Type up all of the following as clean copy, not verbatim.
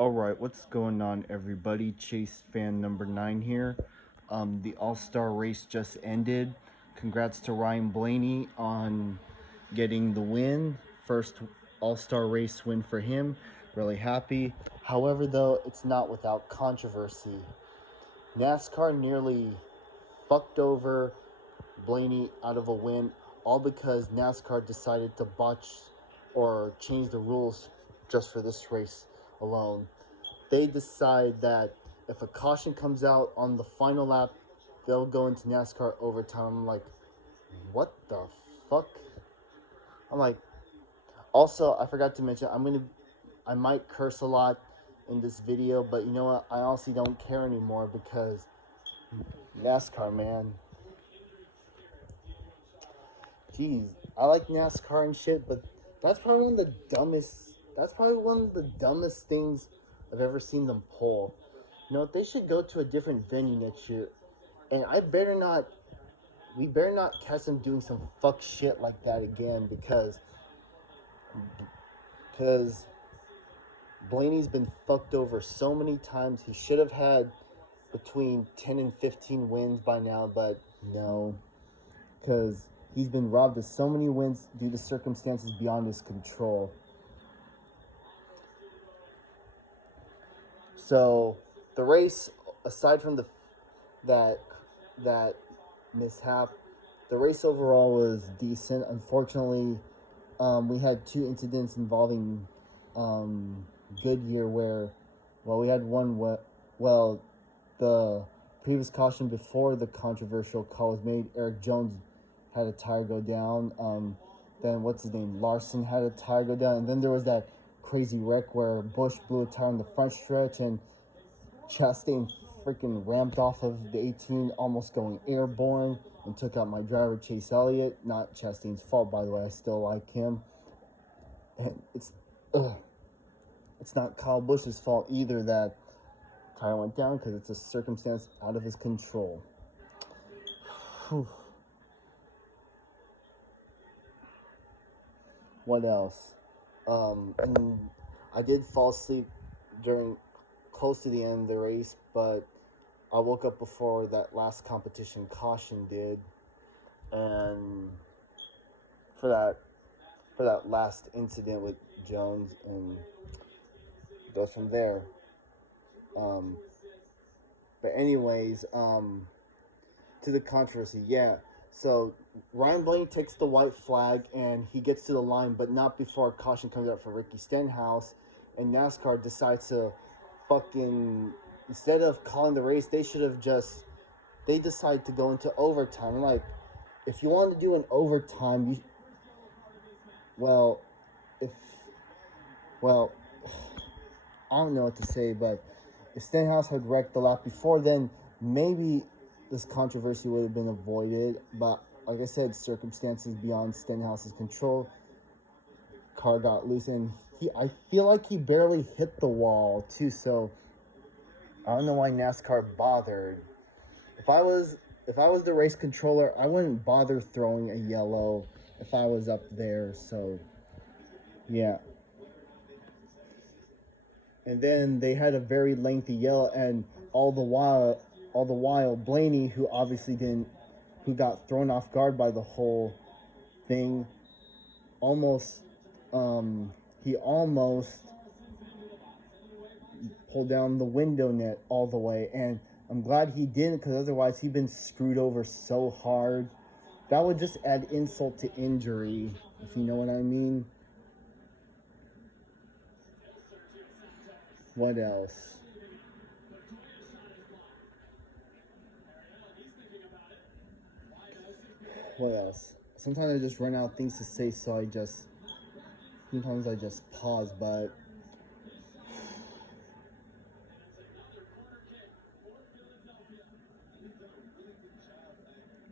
Alright, what's going on, everybody? Chase fan number 9 here. The All-Star race just ended. Congrats to Ryan Blaney on getting the win. First All-Star race win for him. Really happy. However, though, it's not without controversy. NASCAR nearly fucked over Blaney out of a win, all because NASCAR decided to botch or change the rules just for this race alone. They decide that if a caution comes out on the final lap, they'll go into NASCAR overtime. I'm like, what the fuck? I'm like, also, I forgot to mention, I might curse a lot in this video, but you know what? I honestly don't care anymore because NASCAR, man. Jeez, I like NASCAR and shit, but that's probably one of the dumbest. That's probably one of the dumbest things I've ever seen them pull. You know, they should go to a different venue next year, and we better not catch them doing some fuck shit like that again because Blaney's been fucked over so many times. He should have had between 10 and 15 wins by now, but no, because he's been robbed of so many wins due to circumstances beyond his control. So the race, aside from that mishap, the race overall was decent. Unfortunately, we had two incidents involving Goodyear where, we had one. The previous caution before the controversial call was made, Eric Jones had a tire go down. Then what's his name? Larson had a tire go down, and then there was that crazy wreck where Busch blew a tire on the front stretch, and Chastain freaking ramped off of the 18, almost going airborne, and took out my driver Chase Elliott. Not Chastain's fault, by the way. I still like him, and it's not Kyle Busch's fault either that tire went down, because it's a circumstance out of his control. Whew. What else? And I did fall asleep during close to the end of the race, but I woke up before that last competition caution did, and for that last incident with Jones, and go from there. But anyways, to the controversy, yeah. So Ryan Blaney takes the white flag and he gets to the line, but not before caution comes out for Ricky Stenhouse, and NASCAR decides to fucking, instead of calling the race, they decide to go into overtime. I'm like, if you want to do an overtime, I don't know what to say, but if Stenhouse had wrecked the lap before, then maybe this controversy would have been avoided. But like I said, circumstances beyond Stenhouse's control. Car got loose, and I feel like he barely hit the wall too. So I don't know why NASCAR bothered. If I was the race controller, I wouldn't bother throwing a yellow if I was up there. So yeah. And then they had a very lengthy yell, and all the while, Blaney, who got thrown off guard by the whole thing, he almost pulled down the window net all the way, and I'm glad he didn't, because otherwise he'd been screwed over so hard. That would just add insult to injury, if you know what I mean. What else? Sometimes I just run out of things to say, so sometimes I just pause, but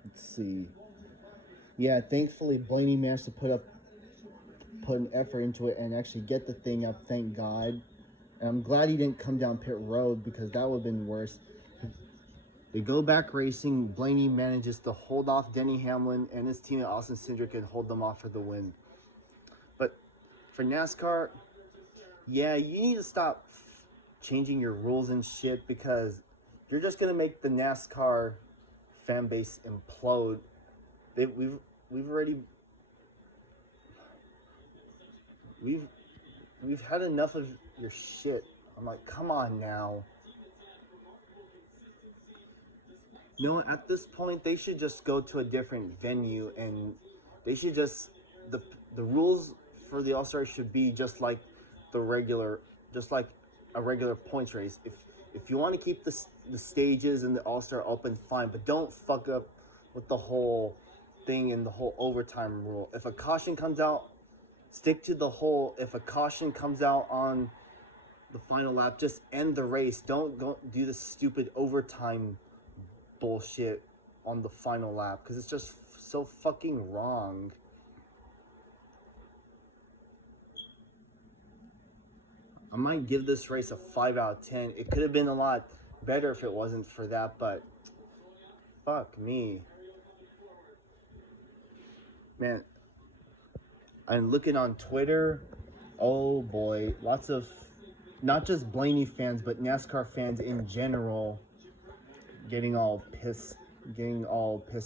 let's see. Yeah, thankfully Blaney managed to put an effort into it and actually get the thing up, thank God. And I'm glad he didn't come down pit road, because that would have been worse. They go back racing. Blaney manages to hold off Denny Hamlin, and his teammate Austin Cindric can hold them off for the win. But for NASCAR, yeah, you need to stop changing your rules and shit, because you're just gonna make the NASCAR fan base implode. We've already we've had enough of your shit. I'm like, come on now. You know, at this point, they should just go to a different venue, and they should just the rules for the All-Star should be just like the regular, just like a regular points race. If you want to keep the stages and the All-Star open, fine, but don't fuck up with the whole thing and the whole overtime rule. If a caution comes out, stick to the whole. If a caution comes out on the final lap, just end the race. Don't go do the stupid overtime bullshit on the final lap, because it's just so fucking wrong. I might give this race a 5 out of 10. It could have been a lot better if it wasn't for that, but fuck me. Man, I'm looking on Twitter. Oh boy, lots of not just Blaney fans, but NASCAR fans in general getting all pissed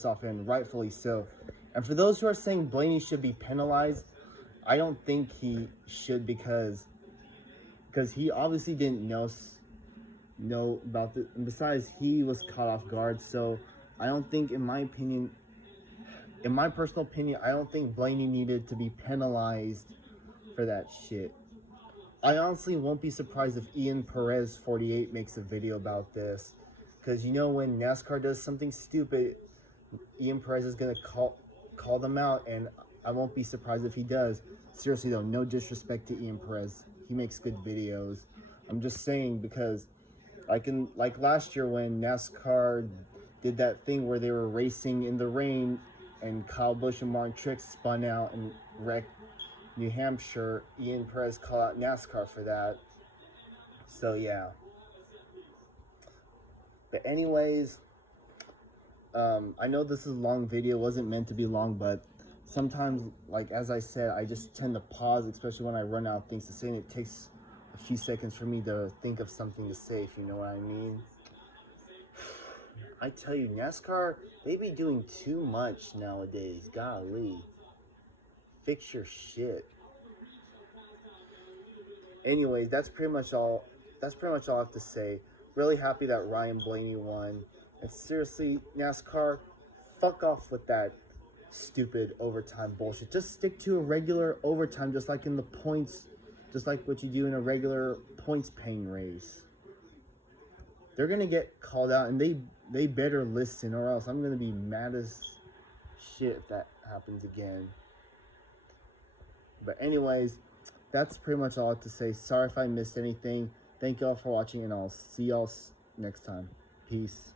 off, and rightfully so. And for those who are saying Blaney should be penalized, I don't think he should, because he obviously didn't know about it. And besides, he was caught off guard. So I don't think, in my personal opinion, I don't think Blaney needed to be penalized for that shit. I honestly won't be surprised if Ian Perez 48 makes a video about this, because you know, when NASCAR does something stupid, Ian Perez is gonna call them out, and I won't be surprised if he does. Seriously though, no disrespect to Ian Perez, he makes good videos. I'm just saying, because like last year when NASCAR did that thing where they were racing in the rain, and Kyle Busch and Martin Truex spun out and wrecked New Hampshire, Ian Perez called out NASCAR for that. So yeah. But anyways, I know this is a long video, wasn't meant to be long, but sometimes, like as I said, I just tend to pause, especially when I run out of things to say, and it takes a few seconds for me to think of something to say, if you know what I mean. I tell you, NASCAR, they be doing too much nowadays. Golly. Fix your shit. Anyways, that's pretty much all I have to say. Really happy that Ryan Blaney won. And seriously, NASCAR, fuck off with that stupid overtime bullshit. Just stick to a regular overtime, just like in the points, just like what you do in a regular points paying race. They're gonna get called out, and they better listen, or else I'm gonna be mad as shit if that happens again. But anyways, that's pretty much all I have to say. Sorry if I missed anything. Thank y'all for watching, and I'll see y'all next time. Peace.